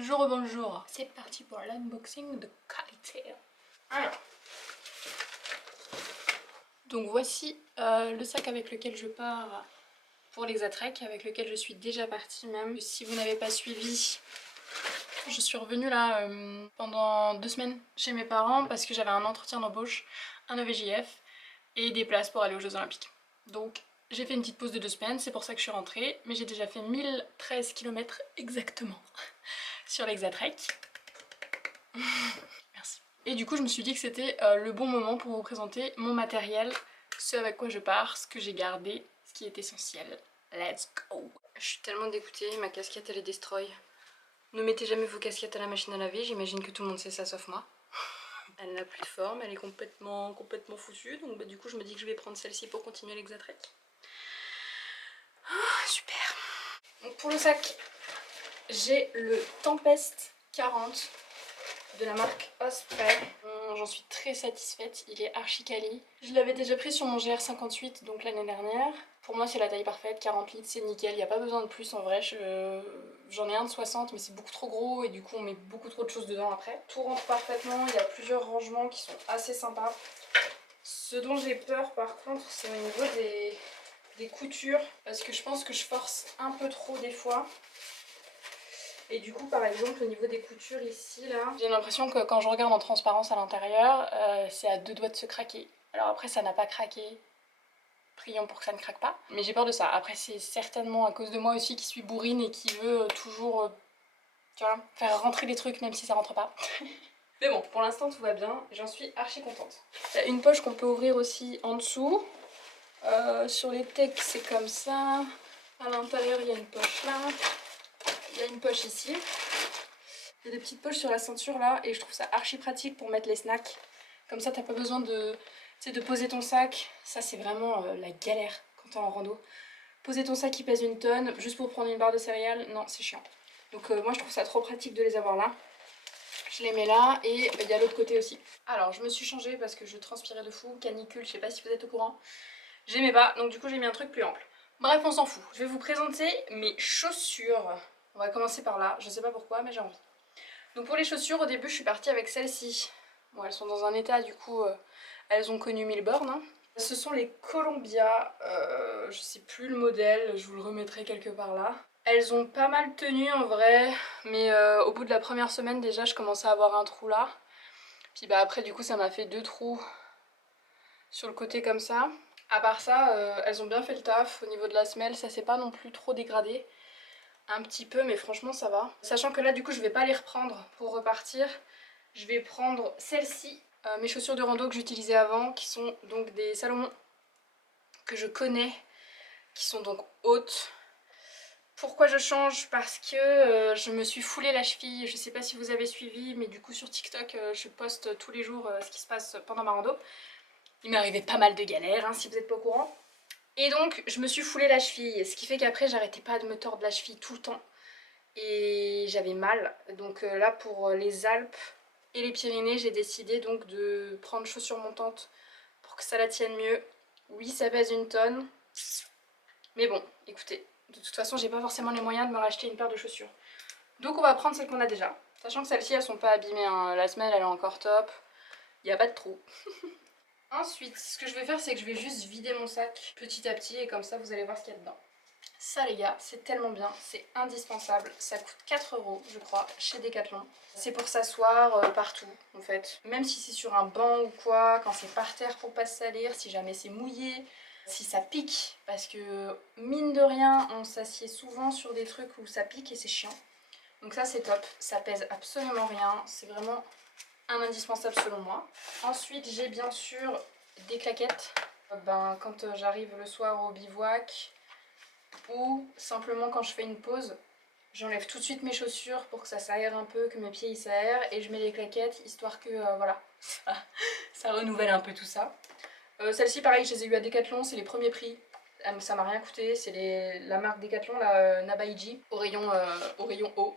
Bonjour, bonjour. C'est parti pour l'unboxing de qualité. Alors, donc voici le sac avec lequel je pars pour l'Exatrek, avec lequel je suis déjà partie même. Si vous n'avez pas suivi, je suis revenue là pendant 2 semaines chez mes parents parce que j'avais un entretien d'embauche, un EVJF et des places pour aller aux Jeux Olympiques. Donc j'ai fait une petite pause de 2 semaines, c'est pour ça que je suis rentrée, mais j'ai déjà fait 1013 km exactement sur l'Exatrek. Merci. Et du coup je me suis dit que c'était le bon moment pour vous présenter mon matériel, ce avec quoi je pars, ce que j'ai gardé, ce qui est essentiel. Let's go. Je suis tellement dégoûtée, ma casquette elle est destroy. Ne mettez jamais vos casquettes à la machine à laver, j'imagine que tout le monde sait ça sauf moi. Elle n'a plus de forme, elle est complètement foutue, donc du coup je me dis que je vais prendre celle-ci pour continuer l'Exatrek. Super. Donc pour le sac, j'ai le Tempest 40 de la marque Osprey. J'en suis très satisfaite, il est archi quali. Je l'avais déjà pris sur mon GR58 donc l'année dernière. Pour moi c'est la taille parfaite, 40 litres c'est nickel, il n'y a pas besoin de plus en vrai. J'en ai un de 60 mais c'est beaucoup trop gros et du coup on met beaucoup trop de choses dedans après. Tout rentre parfaitement, il y a plusieurs rangements qui sont assez sympas. Ce dont j'ai peur par contre c'est au niveau des coutures parce que je pense que je force un peu trop des fois. Et du coup par exemple au niveau des coutures ici là, j'ai l'impression que quand je regarde en transparence à l'intérieur, c'est à 2 doigts de se craquer. Alors après ça n'a pas craqué, prions pour que ça ne craque pas. Mais j'ai peur de ça. Après c'est certainement à cause de moi aussi qui suis bourrine et qui veut toujours tu vois, faire rentrer les trucs même si ça rentre pas. Mais bon, pour l'instant tout va bien, j'en suis archi contente. Il y a une poche qu'on peut ouvrir aussi en dessous. Sur les techs c'est comme ça. À l'intérieur il y a une poche là. Il y a une poche ici. Il y a des petites poches sur la ceinture là et je trouve ça archi pratique pour mettre les snacks. Comme ça t'as pas besoin de poser ton sac. Ça c'est vraiment la galère quand t'es en rando. Poser ton sac qui pèse 1 tonne juste pour prendre une barre de céréales, non c'est chiant. Donc moi je trouve ça trop pratique de les avoir là. Je les mets là et il y a l'autre côté aussi. Alors je me suis changée parce que je transpirais de fou, canicule, je sais pas si vous êtes au courant. J'aimais pas donc du coup j'ai mis un truc plus ample. Bref on s'en fout. Je vais vous présenter mes chaussures. On va commencer par là, je sais pas pourquoi mais j'ai envie. Donc pour les chaussures, au début je suis partie avec celles-ci. Bon, elles sont dans un état, du coup, elles ont connu 1000 bornes. Hein. Ce sont les Columbia, je sais plus le modèle, je vous le remettrai quelque part là. Elles ont pas mal tenu en vrai, mais au bout de la première semaine déjà je commençais à avoir un trou là. Puis bah après du coup ça m'a fait 2 trous sur le côté comme ça. À part ça, elles ont bien fait le taf. Au niveau de la semelle, ça s'est pas non plus trop dégradé. Un petit peu mais franchement ça va. Sachant que là du coup je vais pas les reprendre pour repartir. Je vais prendre celle-ci, mes chaussures de rando que j'utilisais avant, qui sont donc des Salomon que je connais, qui sont donc hautes. Pourquoi je change? Parce que je me suis foulé la cheville, je sais pas si vous avez suivi, mais du coup sur TikTok je poste tous les jours ce qui se passe pendant ma rando. Il m'est arrivé pas mal de galères hein, si vous n'êtes pas au courant. Et donc je me suis foulé la cheville, ce qui fait qu'après j'arrêtais pas de me tordre la cheville tout le temps. Et j'avais mal, donc là pour les Alpes et les Pyrénées j'ai décidé donc de prendre chaussures montantes pour que ça la tienne mieux. Oui ça pèse 1 tonne, mais bon écoutez, de toute façon j'ai pas forcément les moyens de me racheter une paire de chaussures. Donc on va prendre celles qu'on a déjà, sachant que celles-ci elles sont pas abîmées, hein. La semelle elle est encore top, il n'y a pas de trou. Ensuite ce que je vais faire c'est que je vais juste vider mon sac petit à petit et comme ça vous allez voir ce qu'il y a dedans. Ça les gars, c'est tellement bien, c'est indispensable, ça coûte 4 € je crois chez Decathlon. C'est pour s'asseoir partout en fait, même si c'est sur un banc ou quoi, quand c'est par terre pour pas se salir, si jamais c'est mouillé, si ça pique, parce que mine de rien on s'assied souvent sur des trucs où ça pique et c'est chiant. Donc ça c'est top, ça pèse absolument rien, c'est vraiment un indispensable selon moi. Ensuite j'ai bien sûr des claquettes, quand j'arrive le soir au bivouac, ou simplement quand je fais une pause, j'enlève tout de suite mes chaussures pour que ça s'aère un peu, que mes pieds ils s'aèrent, et je mets les claquettes histoire que voilà, ça renouvelle un peu tout ça. Celles-ci pareil, je les ai eues à Decathlon, c'est les premiers prix, ça m'a rien coûté, c'est la marque Decathlon, la Nabaiji, au rayon haut.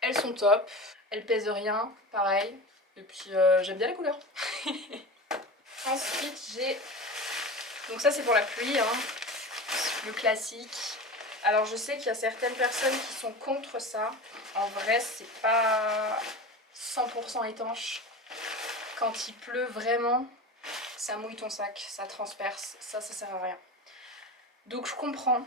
Elles sont top, elles pèsent rien, pareil, et puis j'aime bien les couleurs. Ensuite j'ai, donc ça c'est pour la pluie, hein. Le classique. Alors je sais qu'il y a certaines personnes qui sont contre ça. En vrai, c'est pas 100% étanche. Quand il pleut vraiment, ça mouille ton sac, ça transperce, ça sert à rien. Donc je comprends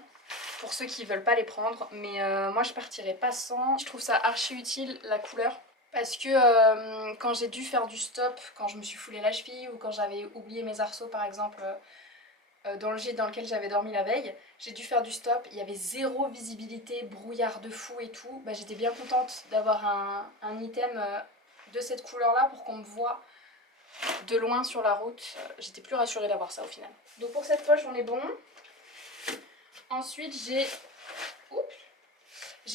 pour ceux qui veulent pas les prendre, mais moi je partirai pas sans. Je trouve ça archi utile la couleur. Parce que quand j'ai dû faire du stop, quand je me suis foulé la cheville ou quand j'avais oublié mes arceaux par exemple dans le gîte dans lequel j'avais dormi la veille, j'ai dû faire du stop, il y avait zéro visibilité, brouillard de fou et tout. Bah, j'étais bien contente d'avoir un item de cette couleur là pour qu'on me voit de loin sur la route. J'étais plus rassurée d'avoir ça au final. Donc pour cette poche on est bon. Ensuite j'ai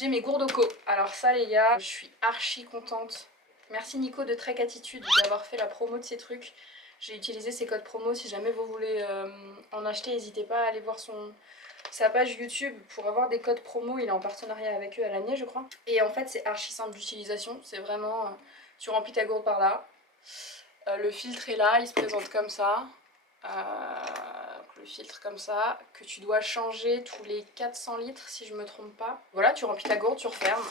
mes gourdes co. Alors ça les gars, je suis archi contente. Merci Nico de Trek Attitude d'avoir fait la promo de ces trucs. J'ai utilisé ses codes promo. Si jamais vous voulez en acheter, n'hésitez pas à aller voir sa page YouTube pour avoir des codes promo. Il est en partenariat avec eux à l'année je crois. Et en fait c'est archi simple d'utilisation. C'est vraiment, tu remplis ta gourde par là. Le filtre est là, il se présente comme ça. Le filtre comme ça, que tu dois changer tous les 400 litres si je me trompe pas. Voilà, tu remplis ta gourde, tu refermes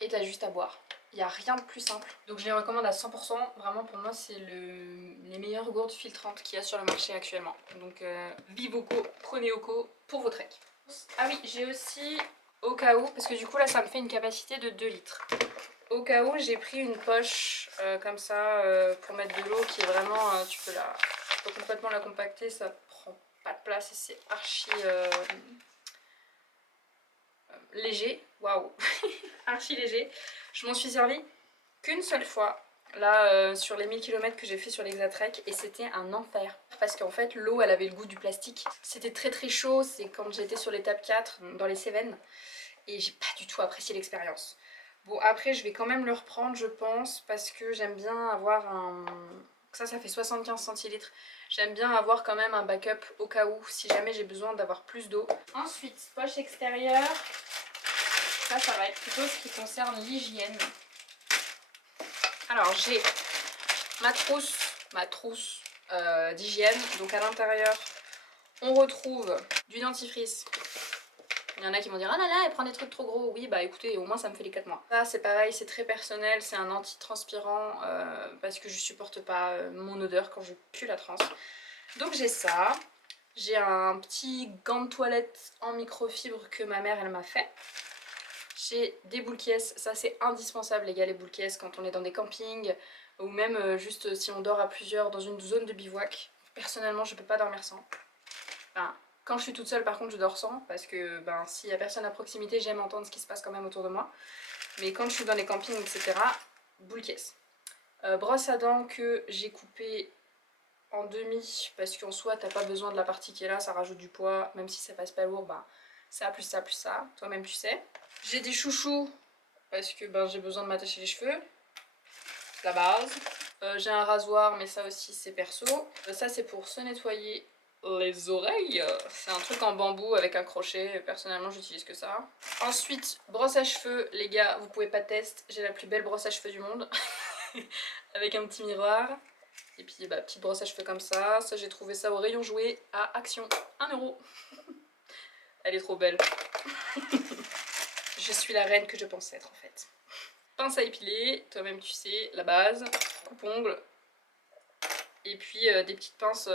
et t'as juste à boire. Il n'y a rien de plus simple. Donc je les recommande à 100%. Vraiment pour moi c'est les meilleures gourdes filtrantes qu'il y a sur le marché actuellement. Donc vive Oco, prenez Oco pour vos treks. Ah oui, j'ai aussi au cas où, parce que du coup là ça me fait une capacité de 2 litres. Au cas où j'ai pris une poche comme ça pour mettre de l'eau qui est vraiment, tu peux complètement la compacter, ça prend pas de place et c'est archi léger. Waouh, archi léger. Je m'en suis servi qu'une seule fois là sur les 1000 km que j'ai fait sur l'Exatrek et c'était un enfer parce qu'en fait l'eau elle avait le goût du plastique. C'était très très chaud, c'est quand j'étais sur l'étape 4 dans les Cévennes et j'ai pas du tout apprécié l'expérience. Bon après je vais quand même le reprendre je pense parce que j'aime bien avoir un... Ça fait 75 centilitres. J'aime bien avoir quand même un backup au cas où si jamais j'ai besoin d'avoir plus d'eau. Ensuite, poche extérieure. Ça va être plutôt ce qui concerne l'hygiène. Alors j'ai ma trousse d'hygiène. Donc à l'intérieur on retrouve du dentifrice. Il y en a qui vont dire ah là là elle prend des trucs trop gros. Oui bah écoutez au moins ça me fait les 4 mois. Ça c'est pareil, c'est très personnel, c'est un anti-transpirant parce que je supporte pas mon odeur quand je pue la transe. Donc j'ai ça. J'ai un petit gant de toilette en microfibre que ma mère elle m'a fait. J'ai des boules caisses, ça c'est indispensable les gars les boules caisses quand on est dans des campings ou même juste si on dort à plusieurs dans une zone de bivouac. Personnellement je peux pas dormir sans. Enfin, quand je suis toute seule par contre je dors sans parce que s'il y a personne à proximité j'aime entendre ce qui se passe quand même autour de moi. Mais quand je suis dans les campings etc, boule caisse. Brosse à dents que j'ai coupée en demi parce qu'en soi t'as pas besoin de la partie qui est là, ça rajoute du poids, même si ça passe pas lourd, ça plus ça plus ça, toi-même tu sais. J'ai des chouchous parce que j'ai besoin de m'attacher les cheveux, la base. J'ai un rasoir mais ça aussi c'est perso. Ça c'est pour se nettoyer les oreilles, c'est un truc en bambou avec un crochet, personnellement j'utilise que ça. Ensuite brosse à cheveux, les gars vous pouvez pas tester, j'ai la plus belle brosse à cheveux du monde avec un petit miroir. Et puis petite brosse à cheveux comme ça, j'ai trouvé ça au rayon jouet à Action, 1 €. Elle est trop belle. Je suis la reine que je pense être en fait. Pince à épiler, toi-même tu sais, la base, coupe-ongles. Et puis des petites pinces,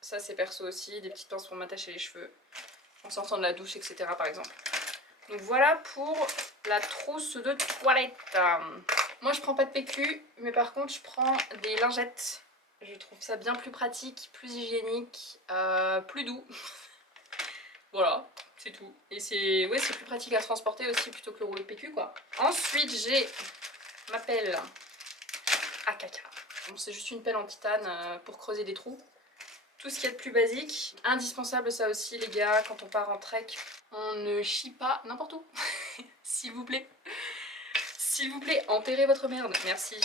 ça c'est perso aussi, des petites pinces pour m'attacher les cheveux en sortant de la douche, etc. par exemple. Donc voilà pour la trousse de toilette. Moi je prends pas de PQ, mais par contre je prends des lingettes. Je trouve ça bien plus pratique, plus hygiénique, plus doux. Voilà, c'est tout. Et c'est plus pratique à transporter aussi plutôt que le rouleau de PQ quoi. Ensuite j'ai ma pelle à caca. Bon, c'est juste une pelle en titane pour creuser des trous. Tout ce qu'il y a de plus basique. Indispensable ça aussi les gars, quand on part en trek, on ne chie pas n'importe où. S'il vous plaît. S'il vous plaît, enterrez votre merde. Merci.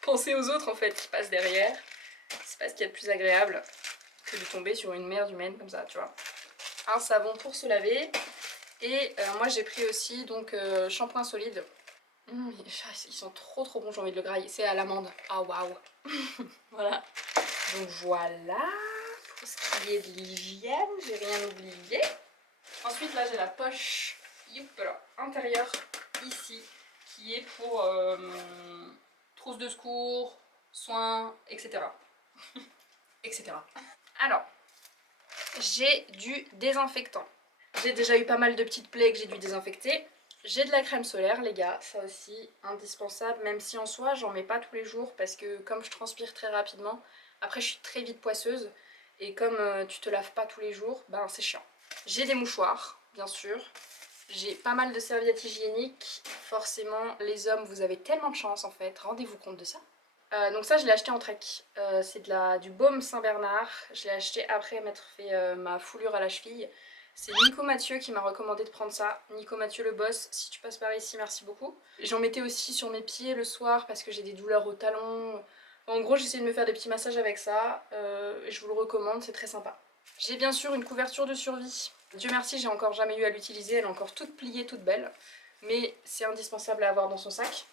Pensez aux autres en fait qui passent derrière. C'est pas ce qu'il y a de plus agréable que de tomber sur une merde humaine comme ça, tu vois. Un savon pour se laver. Et moi j'ai pris aussi donc shampoing solide. Ils sont trop bons, j'ai envie de le grailler. C'est à l'amande. Ah waouh. Voilà. Donc voilà. Pour ce qui est de l'hygiène, j'ai rien oublié. Ensuite là j'ai la poche intérieure ici qui est pour trousse de secours, soins, etc. etc. Alors, j'ai du désinfectant. J'ai déjà eu pas mal de petites plaies que j'ai dû désinfecter. J'ai de la crème solaire les gars, ça aussi indispensable, même si en soi j'en mets pas tous les jours parce que comme je transpire très rapidement, après je suis très vite poisseuse et comme tu te laves pas tous les jours, ben c'est chiant. J'ai des mouchoirs, bien sûr. J'ai pas mal de serviettes hygiéniques. Forcément, les hommes, vous avez tellement de chance en fait, rendez-vous compte de ça. Donc ça je l'ai acheté en trek, c'est du baume Saint-Bernard, je l'ai acheté après m'être fait ma foulure à la cheville. C'est Nico Mathieu qui m'a recommandé de prendre ça, Nico Mathieu le boss, si tu passes par ici merci beaucoup. J'en mettais aussi sur mes pieds le soir parce que j'ai des douleurs au talon. En gros j'essaie de me faire des petits massages avec ça, et je vous le recommande, c'est très sympa. J'ai bien sûr une couverture de survie, Dieu merci j'ai encore jamais eu à l'utiliser, elle est encore toute pliée, toute belle. Mais c'est indispensable à avoir dans son sac.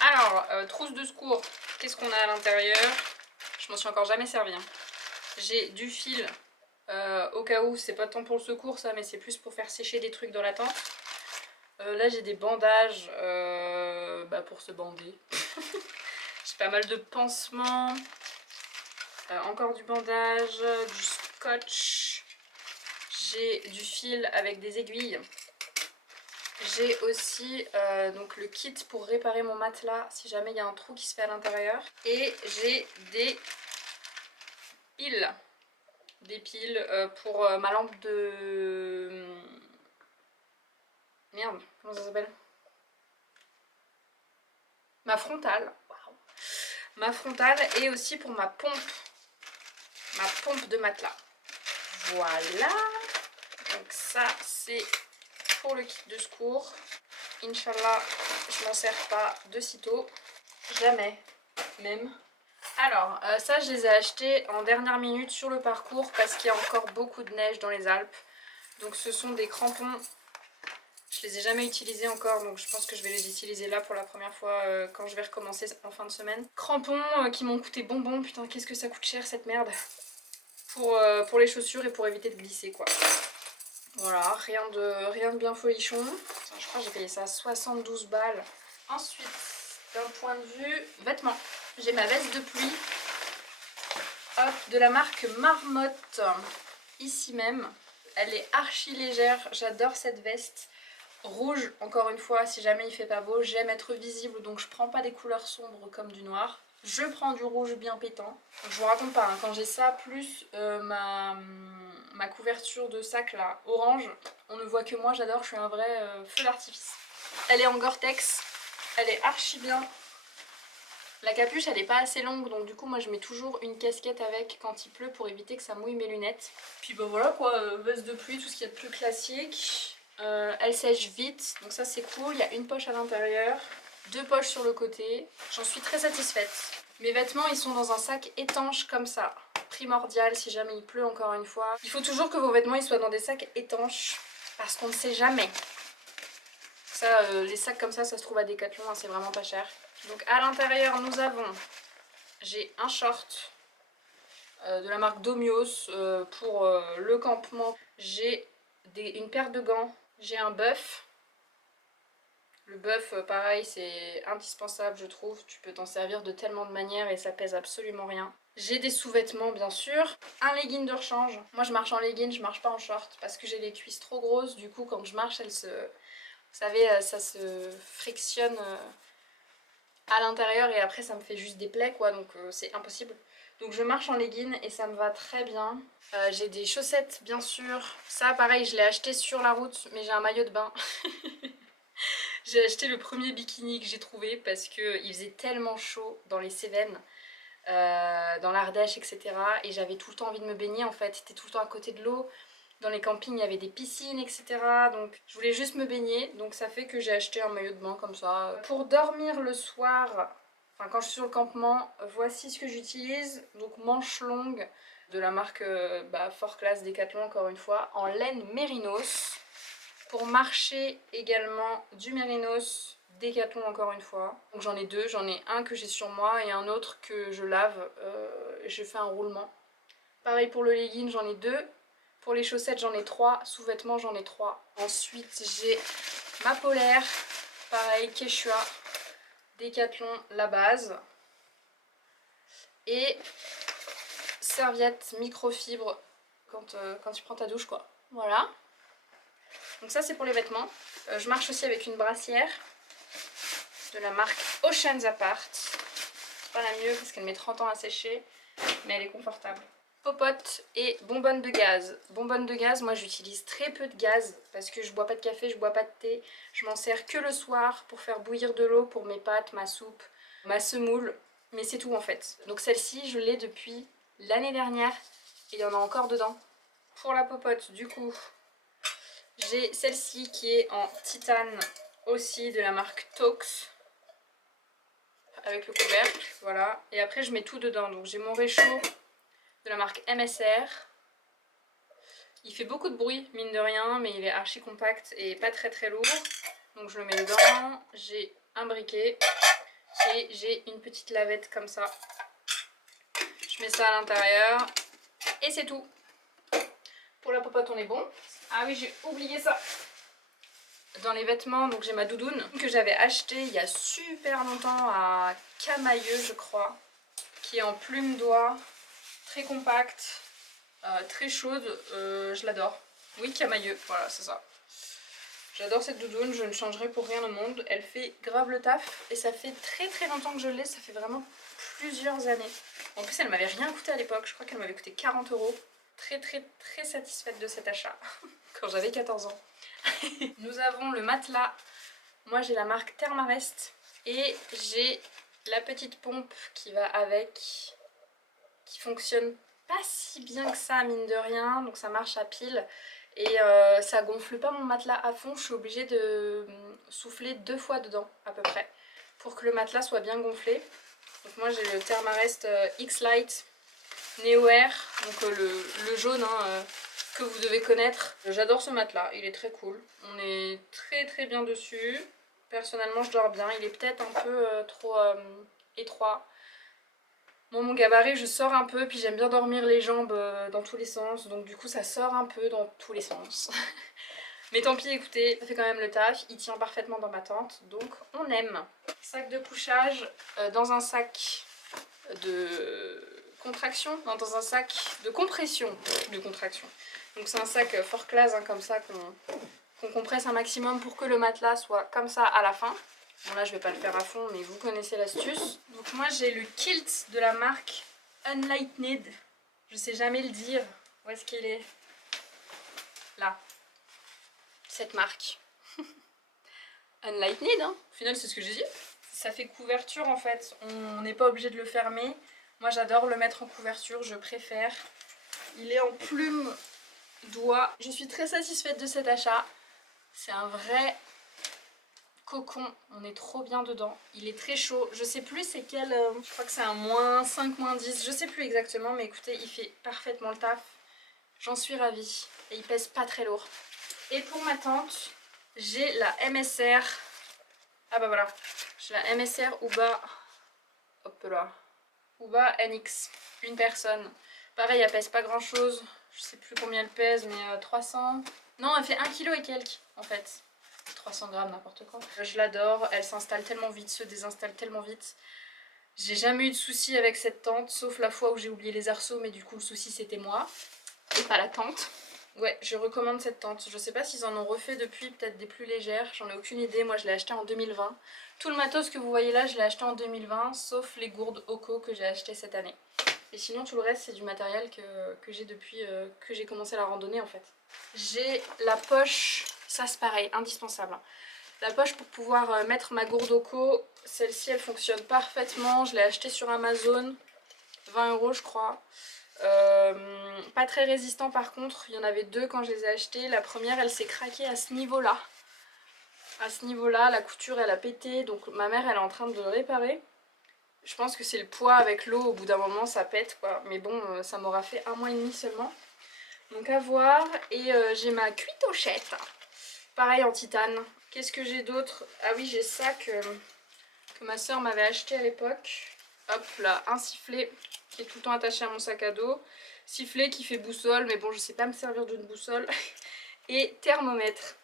Alors, trousse de secours, qu'est-ce qu'on a à l'intérieur? Je m'en suis encore jamais servi. Hein. J'ai du fil, au cas où, c'est pas tant pour le secours ça, mais c'est plus pour faire sécher des trucs dans la tente. Là j'ai des bandages pour se bander. J'ai pas mal de pansements, encore du bandage, du scotch. J'ai du fil avec des aiguilles. J'ai aussi donc le kit pour réparer mon matelas si jamais il y a un trou qui se fait à l'intérieur. Et j'ai des piles. Des piles pour ma lampe de... Merde, comment ça s'appelle? Ma frontale. Waouh. Ma frontale et aussi pour ma pompe. Ma pompe de matelas. Voilà. Donc ça c'est pour le kit de secours. Inch'Allah, je m'en sers pas de sitôt. Jamais, même. Alors, ça je les ai achetés en dernière minute sur le parcours parce qu'il y a encore beaucoup de neige dans les Alpes. Donc ce sont des crampons. Je les ai jamais utilisés encore, donc je pense que je vais les utiliser là pour la première fois quand je vais recommencer en fin de semaine. Crampons qui m'ont coûté bonbon, putain qu'est-ce que ça coûte cher cette merde. Pour les chaussures et pour éviter de glisser quoi. Voilà, rien de bien folichon. Enfin, je crois que j'ai payé ça 72 balles. Ensuite, d'un point de vue vêtements, j'ai ma veste de pluie. Hop, de la marque Marmotte, ici même. Elle est archi légère, j'adore cette veste. Rouge, encore une fois, si jamais il fait pas beau, j'aime être visible, donc je prends pas des couleurs sombres comme du noir. Je prends du rouge bien pétant. Je vous raconte pas, hein, quand j'ai ça, plus ma couverture de sac là, orange, on ne voit que moi, j'adore, je suis un vrai feu d'artifice. Elle est en Gore-Tex, elle est archi bien. La capuche elle est pas assez longue donc du coup moi je mets toujours une casquette avec quand il pleut pour éviter que ça mouille mes lunettes. Puis bah voilà quoi, veste de pluie, tout ce qu'il y a de plus classique. Elle sèche vite donc ça c'est cool, il y a une poche à l'intérieur, deux poches sur le côté. J'en suis très satisfaite. Mes vêtements ils sont dans un sac étanche comme ça, primordial si jamais il pleut encore une fois. Il faut toujours que vos vêtements ils soient dans des sacs étanches parce qu'on ne sait jamais. Ça, les sacs comme ça se trouve à Decathlon, hein, c'est vraiment pas cher. Donc à l'intérieur nous avons, j'ai un short de la marque Domios pour le campement. J'ai une paire de gants, j'ai un buff. Le buff pareil c'est indispensable je trouve, tu peux t'en servir de tellement de manières et ça pèse absolument rien. J'ai des sous-vêtements bien sûr, un legging de rechange. Moi je marche en legging, je marche pas en short parce que j'ai les cuisses trop grosses, du coup quand je marche elles se... Vous savez ça se frictionne à l'intérieur et après ça me fait juste des plaies quoi donc c'est impossible. Donc je marche en legging et ça me va très bien. J'ai des chaussettes bien sûr. Ça pareil je l'ai acheté sur la route mais j'ai un maillot de bain. J'ai acheté le premier bikini que j'ai trouvé parce qu'il faisait tellement chaud dans les Cévennes, dans l'Ardèche etc. Et j'avais tout le temps envie de me baigner en fait, c'était tout le temps à côté de l'eau. Dans les campings il y avait des piscines etc. Donc je voulais juste me baigner. Donc ça fait que j'ai acheté un maillot de bain comme ça. Pour dormir le soir, enfin quand je suis sur le campement, voici ce que j'utilise. Donc manche longue de la marque Fort Class Decathlon encore une fois, en laine mérinos. Pour marcher également du mérinos Decathlon encore une fois. Donc j'en ai deux, j'en ai un que j'ai sur moi et un autre que je lave, je fais un roulement. Pareil pour le legging, j'en ai deux. Pour les chaussettes j'en ai 3, sous-vêtements j'en ai 3. Ensuite j'ai ma polaire, pareil Quechua, Décathlon, la base. Et serviette microfibre quand tu prends ta douche quoi. Voilà. Donc ça c'est pour les vêtements. Je marche aussi avec une brassière de la marque Oceans Apart. C'est pas la mieux parce qu'elle met 30 ans à sécher, mais elle est confortable. Popote et bonbonne de gaz. Bonbonne de gaz, moi j'utilise très peu de gaz parce que je bois pas de café, je bois pas de thé. Je m'en sers que le soir pour faire bouillir de l'eau pour mes pâtes, ma soupe, ma semoule. Mais c'est tout en fait. Donc celle-ci je l'ai depuis l'année dernière et il y en a encore dedans. Pour la popote du coup, j'ai celle-ci qui est en titane aussi de la marque Tox. Avec le couvercle, voilà. Et après je mets tout dedans. Donc j'ai mon réchaud de la marque MSR. Il fait beaucoup de bruit, mine de rien, mais il est archi compact et pas très très lourd. Donc je le mets dedans. J'ai un briquet et j'ai une petite lavette comme ça. Je mets ça à l'intérieur et c'est tout. Pour la popote, on est bon. Ah oui, j'ai oublié ça. Dans les vêtements, donc j'ai ma doudoune que j'avais achetée il y a super longtemps à Camailleux, je crois, qui est en plume d'oie, très compacte. Très chaude, je l'adore. Oui, Camailleux, voilà, c'est ça. J'adore cette doudoune, je ne changerai pour rien au monde. Elle fait grave le taf et ça fait très très longtemps que je l'ai, ça fait vraiment plusieurs années. En plus, elle m'avait rien coûté à l'époque, je crois qu'elle m'avait coûté 40 €. Très très très satisfaite de cet achat, quand j'avais 14 ans. Nous avons le matelas. Moi j'ai la marque Thermarest et j'ai la petite pompe qui va avec, qui fonctionne pas si bien que ça mine de rien, donc ça marche à pile et ça gonfle pas mon matelas à fond. Je suis obligée de souffler 2 fois dedans à peu près pour que le matelas soit bien gonflé. Donc moi j'ai le Thermarest X-Lite Neo Air, donc le jaune que vous devez connaître. J'adore ce matelas, il est très cool, on est très très bien dessus. Personnellement je dors bien, il est peut-être un peu trop étroit. Moi, mon gabarit, je sors un peu, puis j'aime bien dormir les jambes dans tous les sens, donc du coup ça sort un peu dans tous les sens. Mais tant pis, écoutez, ça fait quand même le taf, il tient parfaitement dans ma tente, donc on aime. Sac de couchage dans un sac de contraction, non, dans un sac de compression, de contraction. Donc c'est un sac fort classe comme ça qu'on compresse un maximum pour que le matelas soit comme ça à la fin. Bon là je vais pas le faire à fond mais vous connaissez l'astuce. Donc moi j'ai le kilt de la marque Unlightened. Je sais jamais le dire. Où est-ce qu'il est? Là. Cette marque. Unlightened hein. Au final c'est ce que j'ai dit. Ça fait couverture en fait. On n'est pas obligé de le fermer. Moi j'adore le mettre en couverture. Je préfère. Il est en plume d'oie. Je suis très satisfaite de cet achat. C'est un vrai cocon, on est trop bien dedans. Il est très chaud, je sais plus c'est quel, je crois que c'est un -5, -10, je sais plus exactement, mais écoutez, il fait parfaitement le taf. J'en suis ravie. Et il pèse pas très lourd. Et pour ma tente, j'ai la MSR. Ah bah voilà, j'ai la MSR Uba. Hop là. Uba NX. Une personne. Pareil, elle pèse pas grand chose. Je sais plus combien elle pèse, mais 300. Non, elle fait 1 kg et quelques en fait. 300 grammes, n'importe quoi. Je l'adore, elle s'installe tellement vite, se désinstalle tellement vite. J'ai jamais eu de soucis avec cette tente, sauf la fois où j'ai oublié les arceaux, mais du coup le souci c'était moi, et pas la tente. Ouais, je recommande cette tente. Je sais pas s'ils en ont refait depuis, peut-être des plus légères, j'en ai aucune idée. Moi je l'ai acheté en 2020. Tout le matos que vous voyez là, je l'ai acheté en 2020, sauf les gourdes Oco que j'ai acheté cette année. Et sinon tout le reste c'est du matériel que j'ai depuis que j'ai commencé la randonnée en fait. J'ai la poche, ça c'est pareil, indispensable. La poche pour pouvoir mettre ma gourde Oco, celle-ci elle fonctionne parfaitement. Je l'ai achetée sur Amazon, 20 € je crois. Pas très résistant par contre, il y en avait 2 quand je les ai achetés. La première elle s'est craquée à ce niveau-là. À ce niveau-là, la couture elle a pété, donc ma mère elle est en train de le réparer. Je pense que c'est le poids avec l'eau, au bout d'un moment ça pète quoi. Mais bon, ça m'aura fait 1 mois et demi seulement. Donc à voir. Et j'ai ma cuitochette. Pareil en titane. Qu'est-ce que j'ai d'autre? Ah oui, j'ai ça que ma soeur m'avait acheté à l'époque. Hop là, un sifflet qui est tout le temps attaché à mon sac à dos. sifflet qui fait boussole, mais bon je sais pas me servir d'une boussole. Et thermomètre.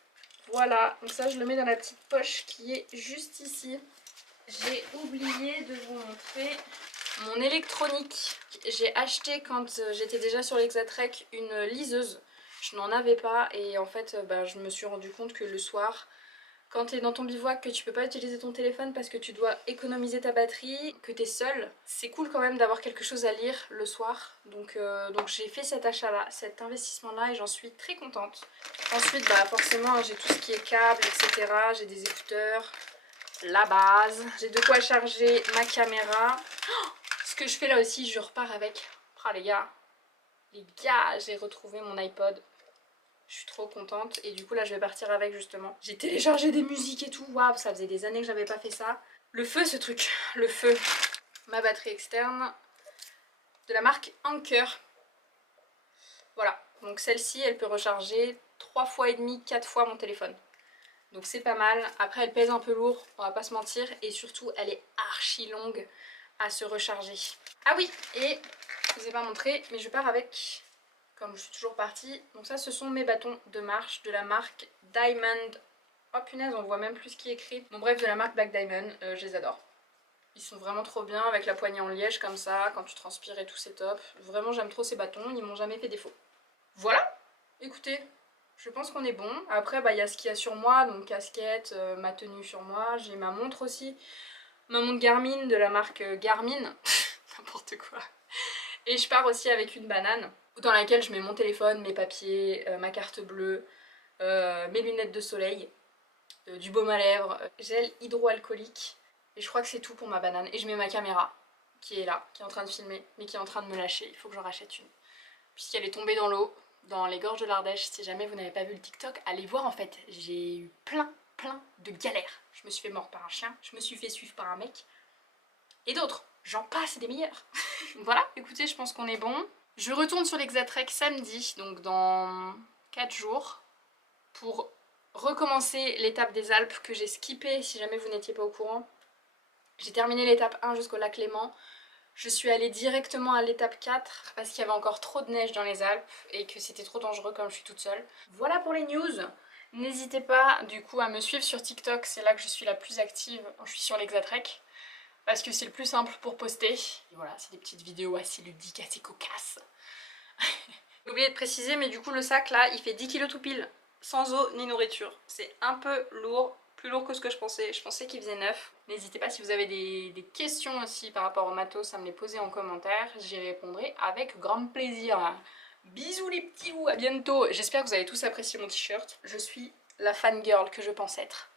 Voilà, donc ça je le mets dans la petite poche qui est juste ici. J'ai oublié de vous montrer mon électronique. J'ai acheté quand j'étais déjà sur l'Exatrek une liseuse. Je n'en avais pas et en fait je me suis rendu compte que le soir, quand tu es dans ton bivouac, que tu peux pas utiliser ton téléphone parce que tu dois économiser ta batterie, que tu es seule, c'est cool quand même d'avoir quelque chose à lire le soir. Donc j'ai fait cet achat-là, cet investissement-là et j'en suis très contente. Ensuite, forcément, j'ai tout ce qui est câble, etc. J'ai des écouteurs, la base. J'ai de quoi charger ma caméra. Oh, ce que je fais là aussi, je repars avec. Ah les gars, j'ai retrouvé mon iPod. Je suis trop contente et du coup là je vais partir avec justement. J'ai téléchargé des musiques et tout, waouh, ça faisait des années que j'avais pas fait ça. Le feu ce truc, le feu. Ma batterie externe de la marque Anker. Voilà, donc celle-ci elle peut recharger 3 fois et demi, 4 fois mon téléphone. Donc c'est pas mal. Après elle pèse un peu lourd, on va pas se mentir. Et surtout elle est archi longue à se recharger. Ah oui, et je vous ai pas montré, mais je pars avec... Comme je suis toujours partie. Donc ça ce sont mes bâtons de marche de la marque Diamond. Oh punaise, on voit même plus ce qui est écrit. Bon bref, de la marque Black Diamond, je les adore. Ils sont vraiment trop bien avec la poignée en liège comme ça, quand tu transpires et tout, c'est top. Vraiment j'aime trop ces bâtons, ils m'ont jamais fait défaut. Voilà, écoutez, je pense qu'on est bon. Après il y a ce qu'il y a sur moi, donc casquette, ma tenue sur moi, j'ai ma montre aussi. Ma montre Garmin de la marque Garmin, n'importe quoi. Et je pars aussi avec une banane dans laquelle je mets mon téléphone, mes papiers, ma carte bleue, mes lunettes de soleil, du baume à lèvres, gel hydroalcoolique. Et je crois que c'est tout pour ma banane. Et je mets ma caméra qui est là, qui est en train de filmer, mais qui est en train de me lâcher. Il faut que j'en rachète une. Puisqu'elle est tombée dans l'eau, dans les gorges de l'Ardèche. Si jamais vous n'avez pas vu le TikTok, allez voir en fait. J'ai eu plein de galères. Je me suis fait mordre par un chien, je me suis fait suivre par un mec. Et d'autres. J'en passe des meilleurs. Voilà, écoutez, je pense qu'on est bon. Je retourne sur l'Exatrek samedi, donc dans 4 jours, pour recommencer l'étape des Alpes que j'ai skippée si jamais vous n'étiez pas au courant. J'ai terminé l'étape 1 jusqu'au lac Léman. Je suis allée directement à l'étape 4 parce qu'il y avait encore trop de neige dans les Alpes et que c'était trop dangereux comme je suis toute seule. Voilà pour les news. N'hésitez pas du coup à me suivre sur TikTok, c'est là que je suis la plus active quand je suis sur l'Exatrek. Parce que c'est le plus simple pour poster. Et voilà, c'est des petites vidéos assez ludiques, assez cocasses. J'ai oublié de préciser, mais du coup le sac là, il fait 10 kg tout pile. Sans eau ni nourriture. C'est un peu lourd, plus lourd que ce que je pensais. Je pensais qu'il faisait 9. N'hésitez pas si vous avez des questions aussi par rapport au matos à me les poser en commentaire. J'y répondrai avec grand plaisir. Bisous les petits ou à bientôt. J'espère que vous avez tous apprécié mon t-shirt. Je suis la fangirl que je pense être.